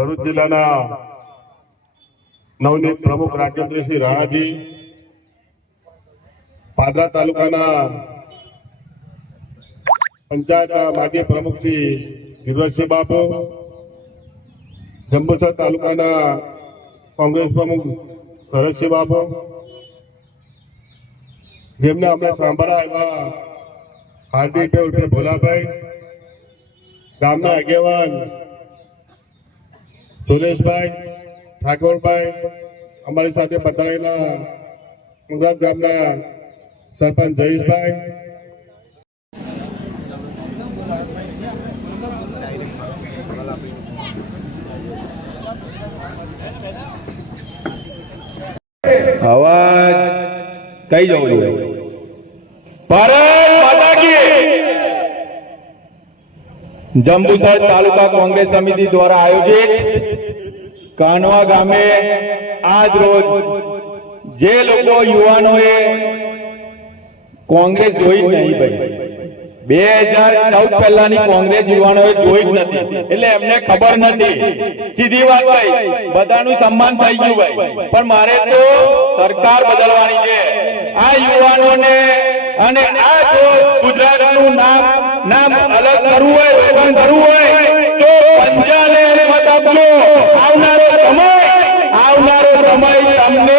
ભરૂચ જિલ્લાના નવનીત પ્રમુખ રાજેન્દ્રસિંહ રાણાજી, પાદરા તાલુકાના પંચાયતના માજી પ્રમુખ શ્રી ગિરિરાજસિંહ બાપુ, જંબુસર તાલુકાના કોંગ્રેસ પ્રમુખ શરદસિંહ બાપુ, જેમને અમે સાંભળ્યા એવા હાર્દિક ઉર્ફે ભોલાભાઈ, ગામના આગેવાન સુરેશભાઈ, ઠાકોરભાઈ, અમારી સાથે પધારેલા ઉમરાત ગામના સરપંચ જયેશભાઈ. અવાજ કઈ જવું જોઈએ? ભારત માતા કી જંબુસર તાલુકા કોંગ્રેસ સમિતિ દ્વારા આયોજિત કાનવા ગામે આજ રોજ જે લોકો યુવાનોએ કોંગ્રેસ જોઈ જ નહીં ભાઈ. બે હજાર ચૌદ પહેલાની કોંગ્રેસ યુવાનોએ જોઈ જ નથી. એટલે એમને ખબર નથી. સીધી વાત ભાઈ, બધાનું સન્માન થઈ ગયું ભાઈ. પણ મારે તો સરકાર બદલવાની છે. આ યુવાનોને અને આ ગુજરાતનું નામ નામ અલગ કરવું હોય રોકાણ કરવું હોય તો પંજાને મત આપજો આવનારો સમય આવનારો સમય તમને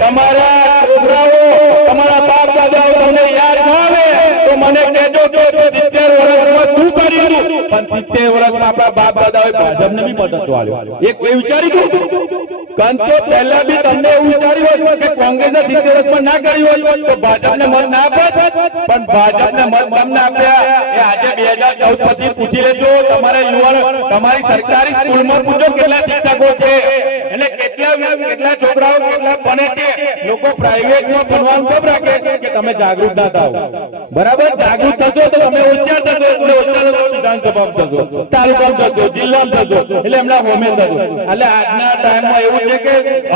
તમારા છોકરાઓ તમારા બાપ દાદાઓ તમને યાદ ન આવે તો મને કહેજો કે સિત્તેર વર્ષમાં શું કર્યું? પણ સિત્તેર વર્ષમાં આપણા બાપ દાદાઓએ ભાજપને બી મદદ આલ્યો એક એ વિચારી ગયું કંતો પહેલા બી તમને એવું વિચાર્યું હોય કે કોંગ્રેસે સિત્તેર પણ ના કર્યું હોય તો ભાજપને મત ના આપત પણ ભાજપને મત તમને આપ્યા એ આજે બે હજાર ચૌદ પછી પૂછી લેજો. તમારા યુવાન, તમારી સરકારી સ્કૂલમાં પૂછો કેટલા શિક્ષકો છે એટલે કેટલા કેટલા છોકરાઓ, કેટલા ભણે છે. લોકો પ્રાઇવેટમાં ભણવાનું કેમ રાખે? કે તમે જાગૃત ના થાવ. બરાબર? જાગૃત થશો તો તમે ઉચ્ચાર થશો એટલે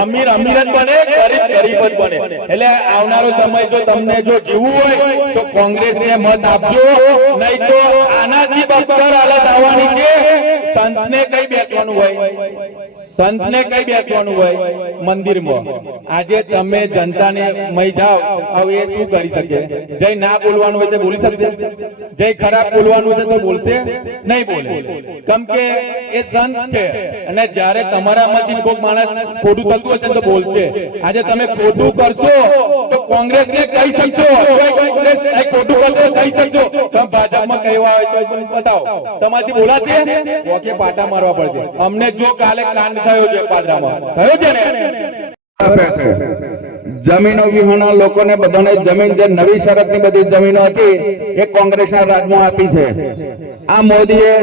અમીર અમીર જ બને એટલે આવનારો સમય જો તમને જો જીવવું હોય, તો કોંગ્રેસને મત આપજો. નહીં તો આનાથી બદતર હાલત આવવાની છે સંતને કઈ બેસવાનું હોય. સંતને કઈ બેસવાનું હોય? મંદિરમાં. આજે તમે જનતાને મય જાઓ એ શું કરી શકે? જય ના બોલવાનું હોય તો બોલી શકશે? જય ખરાબ બોલવાનું છે તો બોલશે? નહીં બોલે. કેમ કે એ સંત છે. અને જ્યારે તમારામાંથી કોઈક માણસ ખોટું થતું હશે તો બોલશે. આજે તમે ખોટું કરશો તો કોંગ્રેસને કહી શકશો. કોંગ્રેસ ખોટું કરશો કહી શકશો. ભાજપમાં કહેવા હોય તો પણ બતાવો. તમારાથી બોલાશે ઓકે, પાટા મારવા પડશે. અમને જો કાલે કાંડ થયો છે પાટામાં. થયો છે ને? જમીનો વિહોણા લોકોને બધાને જમીન જે નવી શરતની બધી જમીનો હતી, એ કોંગ્રેસના રાજમાં આપી છે. આ મોદીએ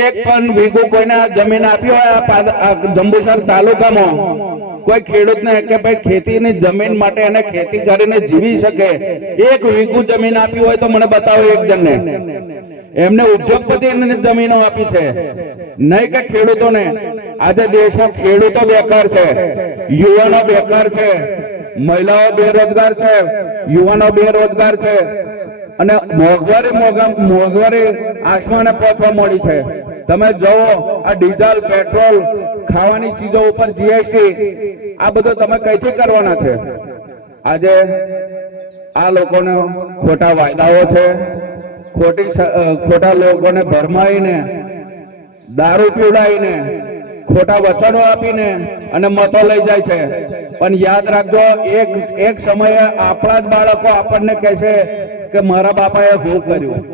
એક પણ વીઘું કોઈને જમીન આપી હોય જંબુસર તાલુકામાં કોઈ ખેડૂતને કે ભાઈ ખેતીની જમીન માટે એને ખેતી કરીને જીવી શકે, એક વીઘુ જમીન આપી હોય તો મને બતાવો એક જણને. એમને ઉદ્યોગપતિ જમીનો આપી છે. નહીં કે ખેડૂતોને. આજે દેશમાં ખેડૂતો બેકાર છે. યુવાનો બેકાર છે. મહિલાઓ બેરોજગાર છે. યુવાનો બેરોજગાર છે. અને મોંઘવારી, મોંઘા- મોંઘવારી આસમાને પહોંચવા મળી છે. તમે જુઓ આ ડીઝલ, પેટ્રોલ ખાવાની ચીજો ઉપર જીએસટી આ બધું તમે કઈથી કરવાના છે? આજે આ લોકોનો ખોટા વાયદાઓ છે, ખોટી ખોટા લોકોને ભરમાઈને, દારૂ પીવડાવીને, ખોટા વચનો આપીને અને મતો લઈ જાય છે. પણ યાદ રાખજો, એક એક સમયે આપણા જ બાળકો આપણને કહે છે કે મારા બાપાએ હું કર્યું.